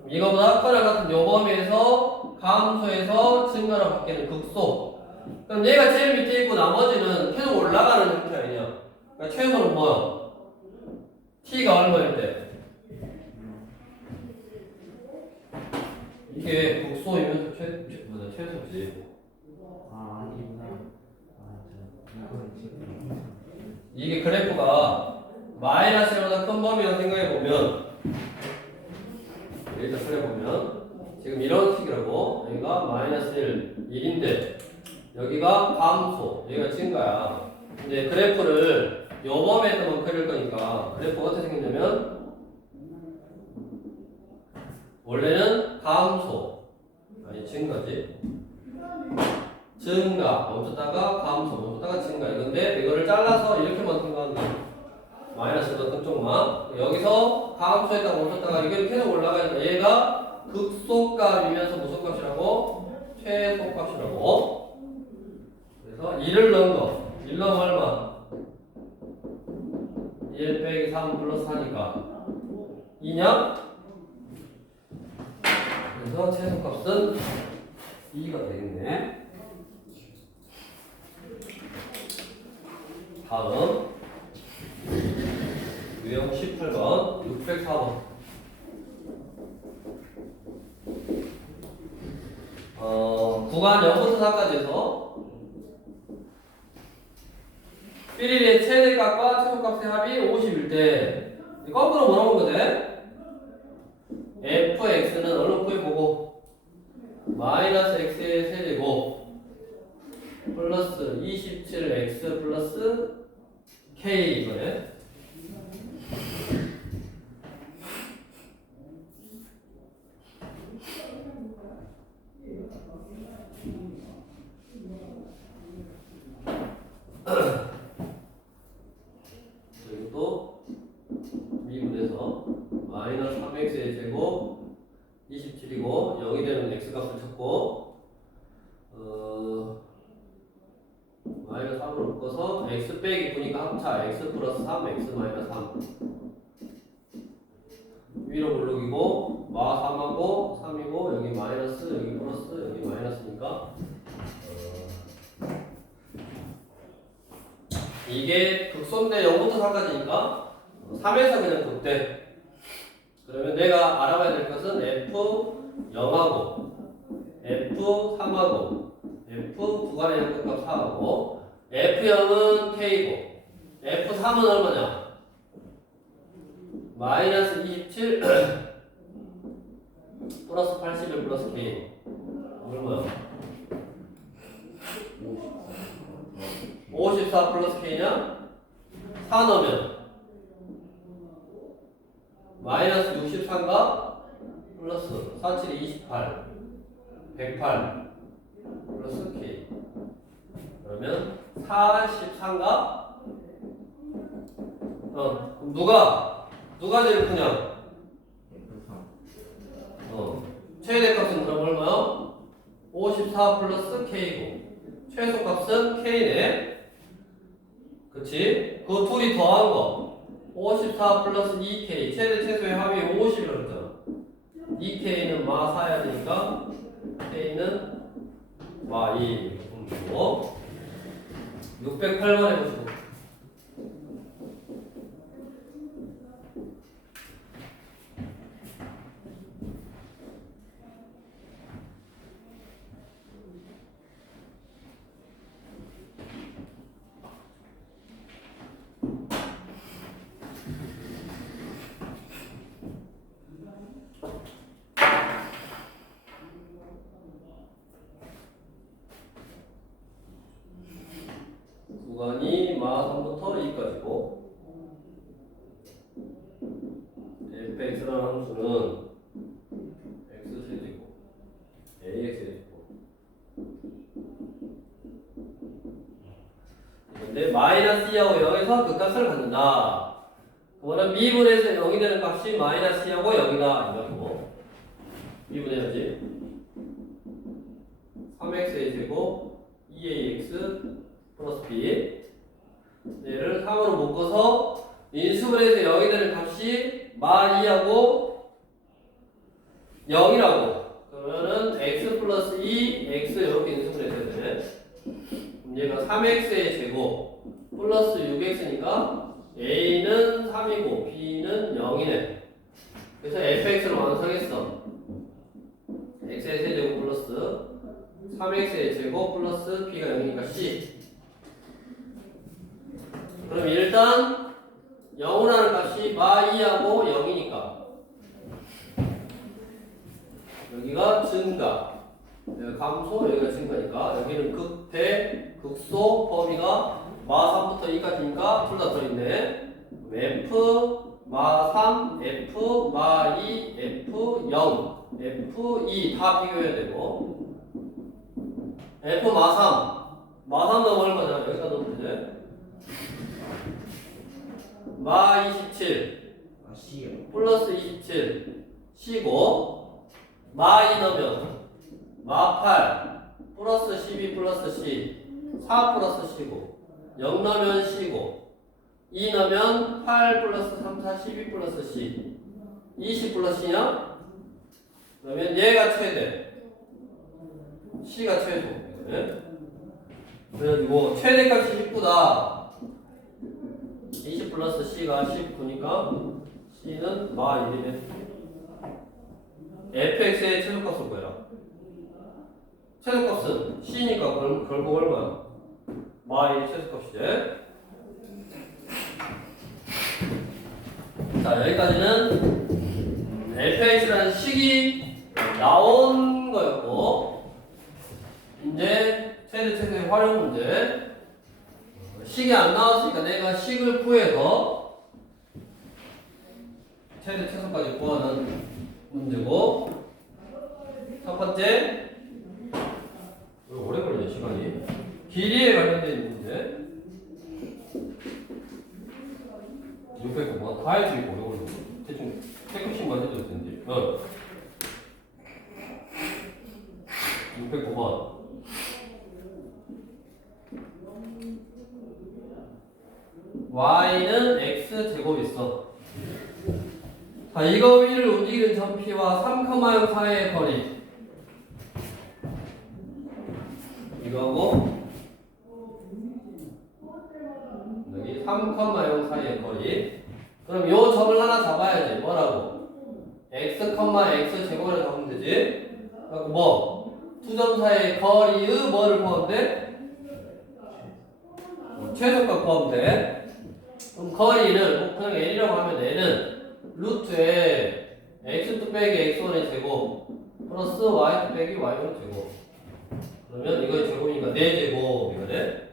이거보다 크거나 같은 요 범위에서 감소해서 증가로 바뀌는 극소. 그럼 얘가 제일 밑에 있고 나머지는 계속 올라가는 형태 아니냐? 그러니까 최소는 뭐야? t가 얼마일 때? 이게 극소이면서 최소지. 아, 아니구나. 아, 이거는 지금. 이게 그래프가 마이너스 1보다 큰 범위라고 생각해보면, 일단 그려보면 지금 이런 식이라고. 여기가 마이너스 1, 1인데 여기가 감소, 여기가 증가야. 근데 그래프를 요 범위에서만 그릴 거니까 그래프가 어떻게 생겼냐면 원래는 감소, 아니 증가지. 증가, 멈췄다가 감소, 멈췄다가 증가. 이건데 이거를 잘라서 이렇게만 생각하는 거야. 마이너스보다 큰 쪽만. 여기서 감소했다가 멈췄다가 이게 계속 올라가니까 얘가 극소값이면서 무슨 값이라고? 최소값이라고. 그래서 1을 넣은 거. 1 넣으면 얼마? 1 빼기 3 플러스 4니까 2냐? 그래서 최소값은 2가 되겠네. 다음 유형 18번 604번. 구간 0부터 4까지에서 삐리리의 최대값과 최소값의 합이 50일 때 거꾸로 물어본 거지. fx는 얼른 구해보고 마이너스 x의 세제곱 플러스 27x 플러스 k 이거네. 여기도 미분해서 마이너스 3x의 제곱 27이고 0이 되는 x값을 찾고 마이너스 3으로 묶어서 x 빼기 9니까 합차 x 플러스 3 x 마이너스 3 위로 블록이고 마 3하고 3이고 여기 마이너스 여기 플러스 여기 마이너스니까 이게 극소인데 0부터 4까지니까 3에서 그냥 극대. 그러면 내가 알아봐야 될 것은 F0하고 F3하고 F 구간의 양극값 4하고 F0은 K고 F3은 얼마냐? 마이너스 27 플러스 81 플러스 K 얼마야? 54 플러스 K냐? 4 넣으면 마이너스 63가 플러스 47이 28 108 플러스 K 그러면 43가 그럼 누가 제일 크냐? 최대값은 그럼 얼마요? 54 플러스 K고 최소값은 K네. 그치? 그 둘이 더한 거 54 플러스 2K 최대 최소의 합이 50이라고 했잖아. 2K는 마 4야 되니까 K는 마 2 그리고 608번 해보시고 구간이 마3부터 2까지고 fx라는 함수는 x세제곱 ax세제곱 근데 마이너스 2하고 0에서 그 값을 갖는다. 그거는 미분에서 0이 되는 값이 마이너스 2하고 0이다 이거고 미분해야지 3x의 제곱 2ax 플러스 b 얘를 3으로 묶어서 인수분해서 0이 되는 값이 마2하고 0이라고 그러면은 x 플러스 2 x 이렇게 인수분해서 해야 되네. 그럼 얘가 3x의 제곱 플러스 6x니까 a는 3이고 b는 0이네. 그래서 fx를 완성했어. x의 세제곱 플러스 3x의 제곱 플러스 b가 0이니까 c. 그럼 일단 0이라는 값이 마2하고 0이니까 여기가 증가 여기가 감소 여기가 증가니까 여기는 극대 극소 범위가 마3부터 2까지니까 둘 다 들어있네. f 마3 f 마2 f 0 f2 다 비교해야 되고 f 마3 넣으면 얼마냐 여기다 넣으면 되지. 마 27 C요. 플러스 27 C고 마 2 넣으면 마 8 플러스 12 플러스 C 4 플러스 C고 0 넣으면 C고 2 넣으면 8 플러스 3 4 12 플러스 C 20 플러스 C냐? 그러면 얘가 최대 C가 최소 그래가지고 최대값이 19다 20 플러스 C가 19니까 C는 마 1이네. fx의 최소값은 뭐야? 최소값은 C니까 결국 얼마야? 마 1이 최소값이지. 자 여기까지는 fx라는 식이 나온 거였고 이제 최대의 활용 문제. 식이 안 나왔으니까 내가 식을 구해서 최대 최소까지 구하는 문제고 첫 번째 왜 오래 걸리냐 시간이 길이에 관련된 문제 600번 다 할 수 있고 오래 걸리고 대충 100번씩만 해도 될 텐데 609번 y는 x 제곱 있어. 자, 이거 위를 움직이는 점피와 3,0 사이의 거리. 이거하고 여기 3,0 사이의 거리. 그럼 요 점을 하나 잡아야지. 뭐라고? x, x 제곱을 잡으면 되지. 그럼 뭐? 두 점 사이의 거리의 뭐를 구하면 돼? 최소값 구하면 돼. 그럼 거리는 뭐 그냥 n이라고 하면 n은 루트에 x2 빼기 x1의 제곱 플러스 y2 빼기 y1의 제곱 그러면 이거의 제곱이니까 4제곱이거든.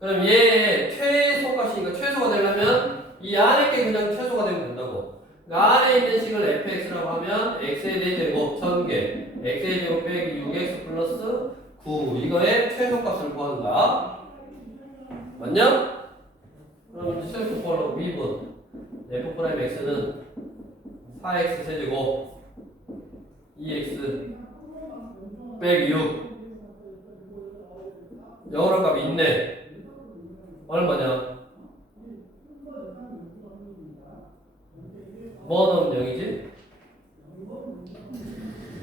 그럼 얘의 최소값이니까 최소가 되려면 이 안에 게 그냥 최소가 되면 된다고. 그 안에 있는 식을 fx라고 하면 x의 4제곱 1000개 x의 제곱 빼기 6x 플러스 9 이거의 최소값을 구하는 거야. 맞냐? 그럼 이제 최소 구하려고 미분 f'x는 4x 세제곱 2x 빼기 6 영어로 값이 있네. 얼마냐? 뭐 넣으면 0이지?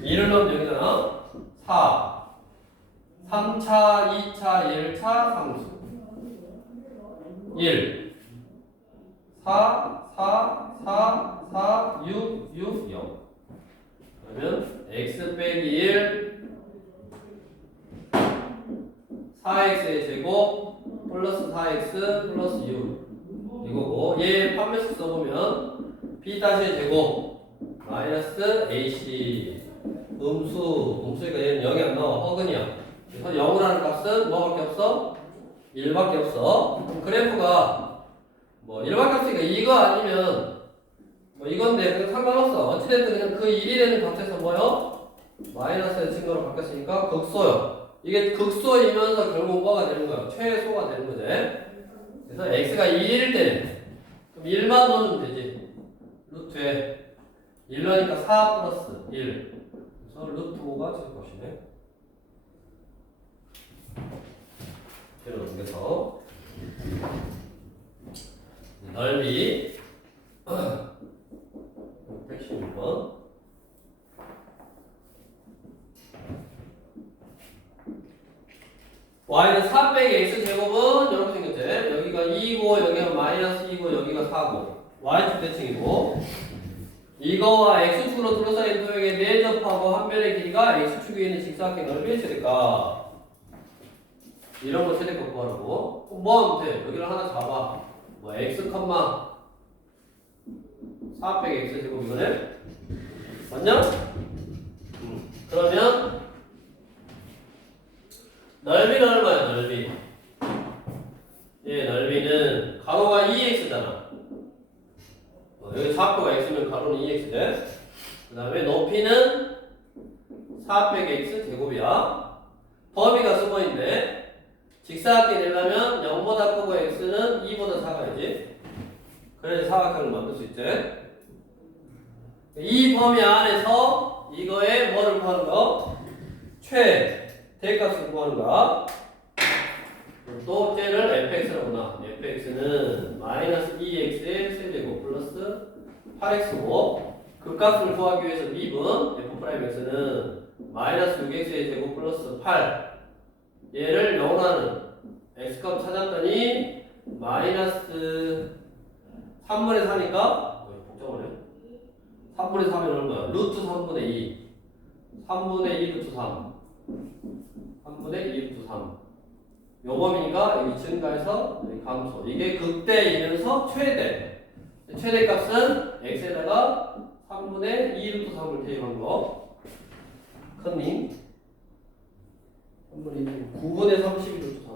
1을 넣으면 0이잖아. 4 3차, 2차, 1차 상수 1 4 4 4 4 6 6 0 그러면 x 빼기 1 4x의 제곱 플러스 4x 플러스 6 이거고 얘 판매식 써보면 b 다시의 제곱 마이너스 ac 음수니까 얘는 0이 안 나와 허근이야. 그래서 0을 하는 값은 뭐밖에 없어? 1밖에 없어. 그럼 그래프가 뭐 1밖에 없으니까 이거 아니면 뭐 이건데 그냥 상관없어. 어찌됐든 그냥 그 1이 되는 값에서 뭐요? 마이너스의 증거로 바뀌었으니까 극소요. 이게 극소이면서 결국 뭐가 되는 거야? 최소가 되는 거지. 그래서 x가 1일 때는 그럼 1만 넣으면 되지. 루트에 1넣으니까 4 플러스 1. 그래서 루트 5가 제곱값이네. 뒤로 넘겨서 넓이 116번 y는 4 빼기 x 제곱은 이렇게 생겼지. 여기가 2고 여기가 마이너스 2고 여기가 4고 y축 대칭이고 이거와 x축으로 둘러싸인 도형에 내접하고 한 면의 길이가 x축에 있는 직사각형 넓이의 최대값. 이런 거 최대값 구하라고. 그럼 뭐 하면 돼? 여기를 하나 잡아. 뭐 x, 4 빼기 x 제곱 이거네? 맞냐? 그러면 넓이는 얼마야? 넓이. 예, 넓이는 가로가 2x잖아. 여기 좌표가 x면 가로는 2x 돼. 그 다음에 높이는 4 빼기 x 제곱이야. 범위가 숨어있네. 직사각형이 되려면 0보다 크고 x는 2보다 작아야지. 그래야 사각형을 만들 수 있지. 이 범위 안에서 이거에 뭐를 구하는 거? 대값을 구하는 거야. 또 쟤를 fx라고 나. fx는 마이너스 2x의 세제곱 플러스 8x고 그 값을 구하기 위해서 미분 f'x는 마이너스 6x의 제곱 플러스 8 얘를 영원하는 x값 찾았더니 마이너스 3분의 4니까 복잡하네. 3분의 3은 얼마야? 루트 3분의 2 3분의 2 루트 3 3분의 2 루트 3 요범이니까 여기 증가해서 여기 감소. 이게 극대이면서 최대값은 x에다가 3분의 2 루트 3을 대입한 거. 큰님 3분의 2 9분의 32 루트 3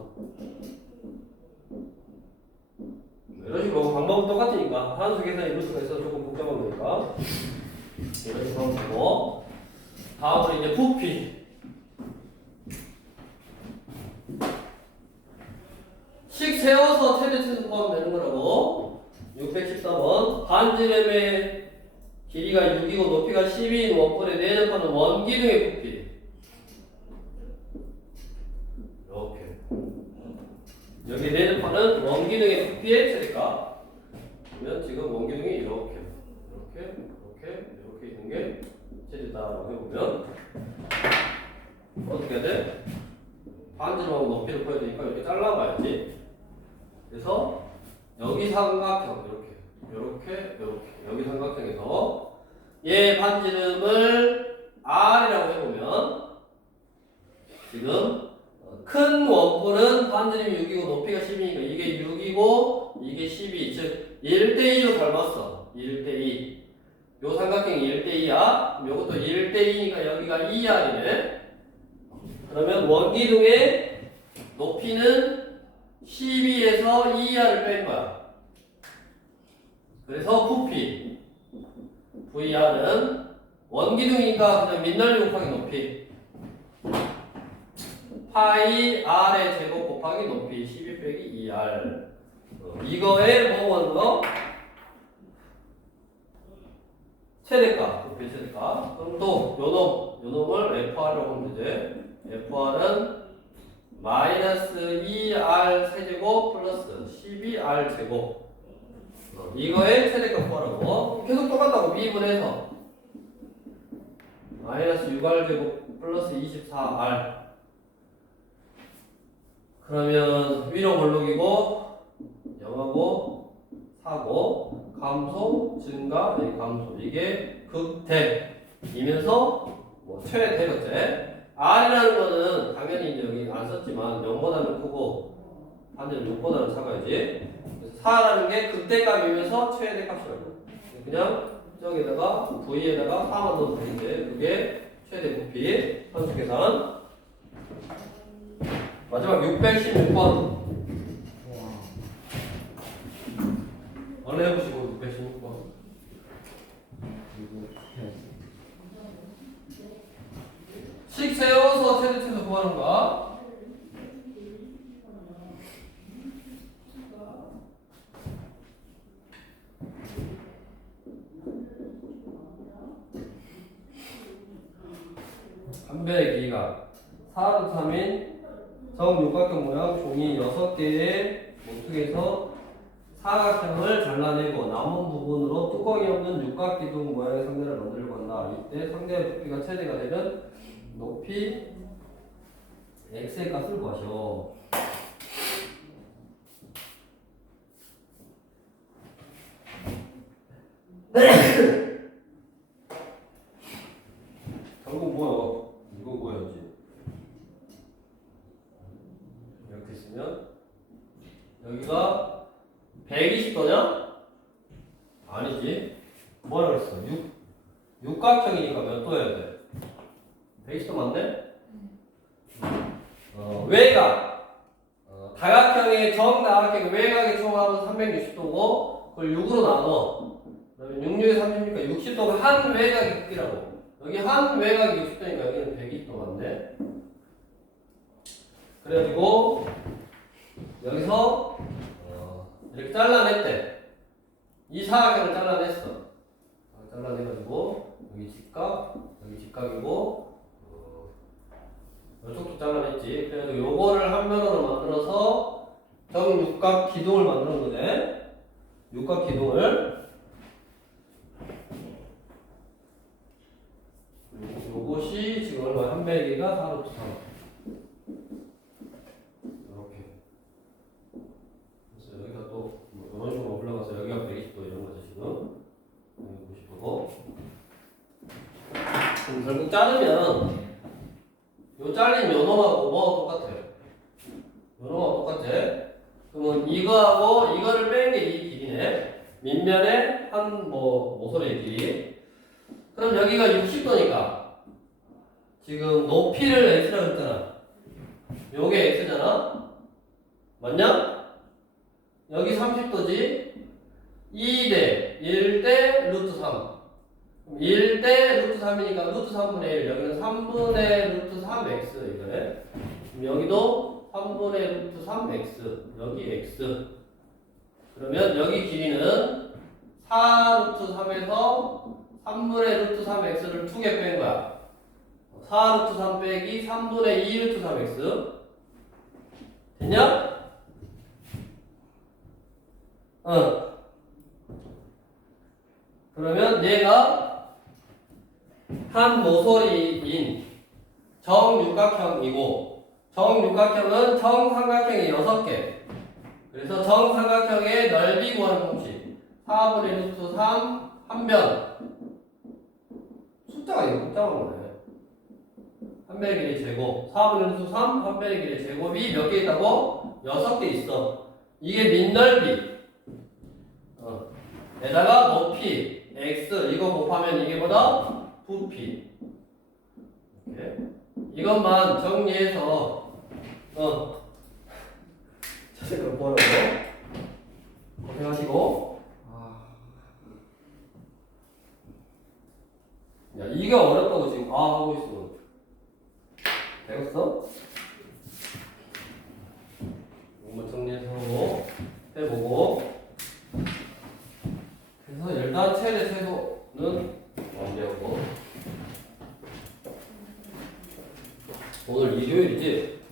이런 식으로 방법은 똑같으니까 한수 계산에 루트가 있어서 조금 복잡한 거니까 이런 식으로 하면 되고 다음으로 이제 부피 식 세워서 최대치수 구하면 되는 거라고. 614번 반지름의 길이가 6이고 높이가 12인 원본에 내접하는 원기둥의 부피 이렇게 여기 내접하는 원기둥의 부피의 최대값. 그러면 지금 원기둥이 이렇게 있는 게 최대다라고 해보면 어떻게 해야 돼? 반지름하고 높이를 구해야 되니까 이렇게 잘라봐야지. 그래서 여기 삼각형 이렇게 여기 삼각형에서 얘 반지름을 R이라고 해보면 지금 큰 원뿔은 반지름이 6이고 높이가 10이니까 이게 6이고 이게 12 즉 1대2로 닮았어. 1대2 요 삼각형이 1대2야. 그럼 요것도 1대2니까 여기가 2R이네. 그러면 원기둥의 높이는 12에서 2R을 뺀 거야. 그래서 부피 VR은 원기둥이니까 그냥 밑넓이 곱하기 높이 파이 R의 제곱 곱하기 높이 12 빼기 2R 이거에 뭐 하는 거? 최대값, 부피 최대값. 그럼 또 요놈을 FR이라고 하면 되지. FR은 마이너스 2R 세제곱 플러스 12R 제곱 이거의 최대값 구하라고. 계속 똑같다고 미분해서 마이너스 6R 제곱 플러스 24R 그러면 위로 볼록이고 0하고 4고 감소 증가 감소 이게 극대이면서 뭐 최대겠지. R이라는 거는 당연히 이제 여기 안 썼지만 0보다는 크고 반대로 6보다는 작아야지. 4라는 게 극대값이면서 최대값이라고. 그냥 저기다가 V에다가 4만 넣어도 되는데 그게 최대 부피 함수 계산. 마지막 616번 하는 거야? 한 배의 길이가 4루트 3인 정육각형 모양 종이 6개의 모퉁이에서 사각형을 잘라내고 남은 부분으로 뚜껑이 없는 육각기둥 모양의 상대를 만들려고 한다. 이때 상대의 높이가 최대가 되면 높이 x의 값을 구하셔. 결국 뭐야? 이거 뭐야지? 이렇게 쓰면 여기가 120도냐? 아니지. 뭐라 그랬어? 육각형이니까 몇 도여야 돼? 120도 맞네? 외곽. 다각형의 정다각형의 외곽의 총합은 360도고 그걸 6으로 나눠. 그러면 6, 6에 30이니까 60도가 한 외곽의 크기라고. 여기 한 외곽이 60도니까 여기는 120도 맞네. 그래가지고 여기서 이렇게 잘라냈대. 이 사각형을 잘라냈어. 잘라내가지고 여기 직각, 여기 직각이고 이쪽도 잘라냈지. 그래서 요거를 한 면으로 만들어서 정육각 기둥을 만드는 거네. 육각 기둥을 요것이 지금 얼마? 한 배기가 4루트 3. 이렇게. 그래서 여기가 또 이런 식으로 올라가서 여기가 120도 이런 거죠 지금. 90도고. 그럼 결국 자르면 요 잘린 요놈하고 뭐가 똑같아요? 요놈하고 똑같아. 그러면 이거하고 이거를 뺀 게 이 길이네. 밑면에 한 모서리의 길이. 그럼 여기가 60도니까 지금 높이를 x라고 했잖아. 요게 x잖아. 맞냐? 여기 30도지. 2대 1대 루트 3. 1대 루트 3이니까 루트 3분의 1. 여기는 3분의 루트 3x 이거네. 그럼 여기도 3분의 루트 3x. 여기 x. 그러면 여기 길이는 4 루트 3에서 3분의 루트 3x를 2개 뺀 거야. 4 루트 3 빼기 3분의 2 루트 3x. 됐냐? 그러면 얘가 한 모서리인 정육각형이고 정육각형은 정삼각형이 6개. 그래서 정삼각형의 넓이 구하는 공식 4분의 루트 3 한 변. 숫자가 이거 복잡한 거네. 한 변의 길이 제곱 4분의 루트 3 한 변의 길이 제곱이 몇 개 있다고? 6개 있어. 이게 밑넓이 에다가 높이 x 이거 곱하면 이게 뭐다? 부피. 이렇게. 이것만 정리해서 자세히 보라고 고생하시고. 야 이게 어렵다고 지금 하고 있어. 되겠어? 이것만 정리해서 해보고. 그래서 일단 최대 최소는 완벽하고. 오늘 일요일이지?